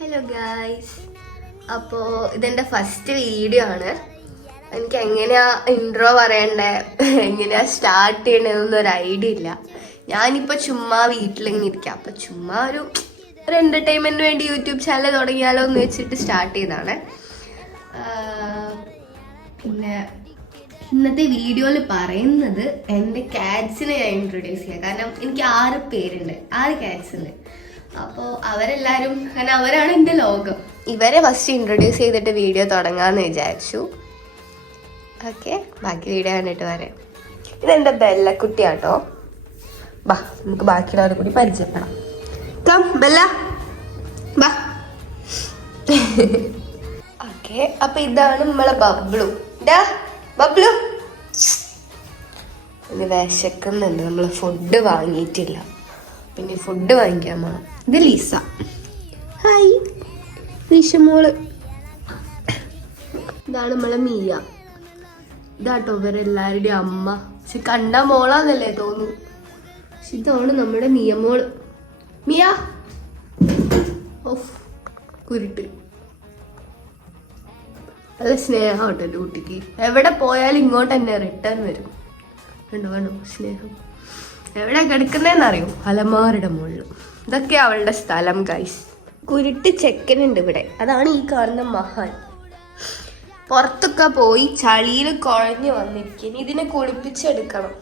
Hello guys, അപ്പോൾ ഇതെൻ്റെ first video ആണ്. എനിക്ക് എങ്ങനെയാ ഇൻട്രോ പറയണ്ടേ, എങ്ങനെയാ സ്റ്റാർട്ട് ചെയ്യണമെന്നൊന്നും ഒരു ഐഡിയ ഇല്ല. ഞാനിപ്പോൾ ചുമ്മാ വീട്ടിലിങ്ങനെ ഇരിക്കാം. അപ്പോൾ ചുമ്മാ ഒരു എൻ്റർടൈൻമെൻറ്റിന് വേണ്ടി യൂട്യൂബ് ചാനൽ തുടങ്ങിയാലോ എന്ന് വെച്ചിട്ട് സ്റ്റാർട്ട് ചെയ്തതാണ്. പിന്നെ ഇന്നത്തെ വീഡിയോയിൽ പറയുന്നത് എൻ്റെ കാറ്റ്സിനെ ഞാൻ ഇൻട്രൊഡ്യൂസ് ചെയ്യാം. കാരണം എനിക്ക് 6 പേരുണ്ട്, 6 കാറ്റ്സ് ഉണ്ട്. അപ്പോൾ അവരെല്ലാവരും, കാരണം അവരാണ് എൻ്റെ ലോകം. ഇവരെ ഫസ്റ്റ് ഇൻട്രൊഡ്യൂസ് ചെയ്തിട്ട് വീഡിയോ തുടങ്ങാമെന്ന് വിചാരിച്ചു. ഓക്കെ, ബാക്കി വീഡിയോ കണ്ടിട്ട് വരാം. ഇതെൻ്റെ ബെല്ലക്കുട്ടിയാട്ടോ. ബാ, നമുക്ക് ബാക്കിയുള്ളവരെ കൂടി പരിചയപ്പെടാം. കം ബെല്ല, ബാ. ഓക്കെ, അപ്പം ഇതാണ് നമ്മളെ ബബ്ലു. ഡാ ബബ്ലു, ഇനി വിശക്കുന്നുണ്ട്. നമ്മൾ ഫുഡ് വാങ്ങിയിട്ടില്ല, പിന്നെ ഫുഡ് വാങ്ങിക്കാൻ പോകണം. ഇത് ലീസ. ഹായ് ലീഷമോള്. ഇതാണ് നമ്മളെ മിയ. ഇതാട്ടോ ഇവരെല്ലാവരുടെയും അമ്മ. പക്ഷെ കണ്ട മോളാന്നല്ലേ തോന്നുന്നു. പക്ഷെ ഇതാണ് നമ്മുടെ മിയ മോള്. മിയ ഓഫ് കുരുട്ട്. നല്ല സ്നേഹം കേട്ടോ എൻ്റെ കുട്ടിക്ക്. എവിടെ പോയാലും ഇങ്ങോട്ട് തന്നെ റിട്ടേൺ വരും. വേണോ വേണോ സ്നേഹം. എവിടെ കിടക്കുന്നതെന്നറിയോ? അലമാരുടെ മുകളിൽ. ഇതൊക്കെ അവളുടെ സ്ഥലം ഗൈസ്. കുരുട്ട് ചെക്കനുണ്ട് ഇവിടെ. അതാണ് ഈ കാണുന്ന മഹാൻ. പുറത്തൊക്കെ പോയി ചളിയിൽ കുഴഞ്ഞു വന്നിരിക്കുന്നു. ഇതിനെ കുളിപ്പിച്ചെടുക്കണം.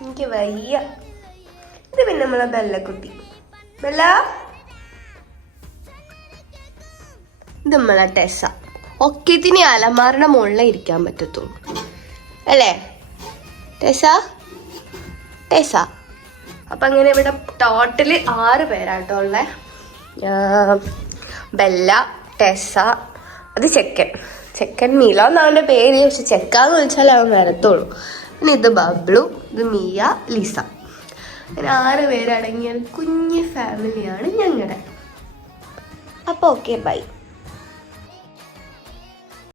എനിക്ക് വയ്യ. ഇത് പിന്നെ നമ്മളെ ബെല്ലക്കുട്ടി. ബെല്ല. ഇത് നമ്മളെ ടെസ. ഒക്കത്തിന് അലമാരുടെ മുകളിൽ ഇരിക്കാൻ പറ്റത്തുള്ളൂ അല്ലേ ടെസ? ടെസ. അപ്പം അങ്ങനെ ഇവിടെ ടോട്ടല് 6 പേരാട്ടോ ഉള്ളത്. ബെല്ല, ടെസ, അത് ചെക്കൻ മീലോ എന്നാണ് അവൻ്റെ പേര്. പക്ഷെ ചെക്കാന്ന് വിളിച്ചാൽ അവൻ വരത്തുള്ളൂ. പിന്നെ ഇത് ബബ്ലു, ഇത് മിയ, ലിസ. അങ്ങനെ 6 പേരടങ്ങിയ കുഞ്ഞ് ഫാമിലിയാണ് ഞങ്ങളുടെ. അപ്പോൾ ഓക്കെ, ബൈ.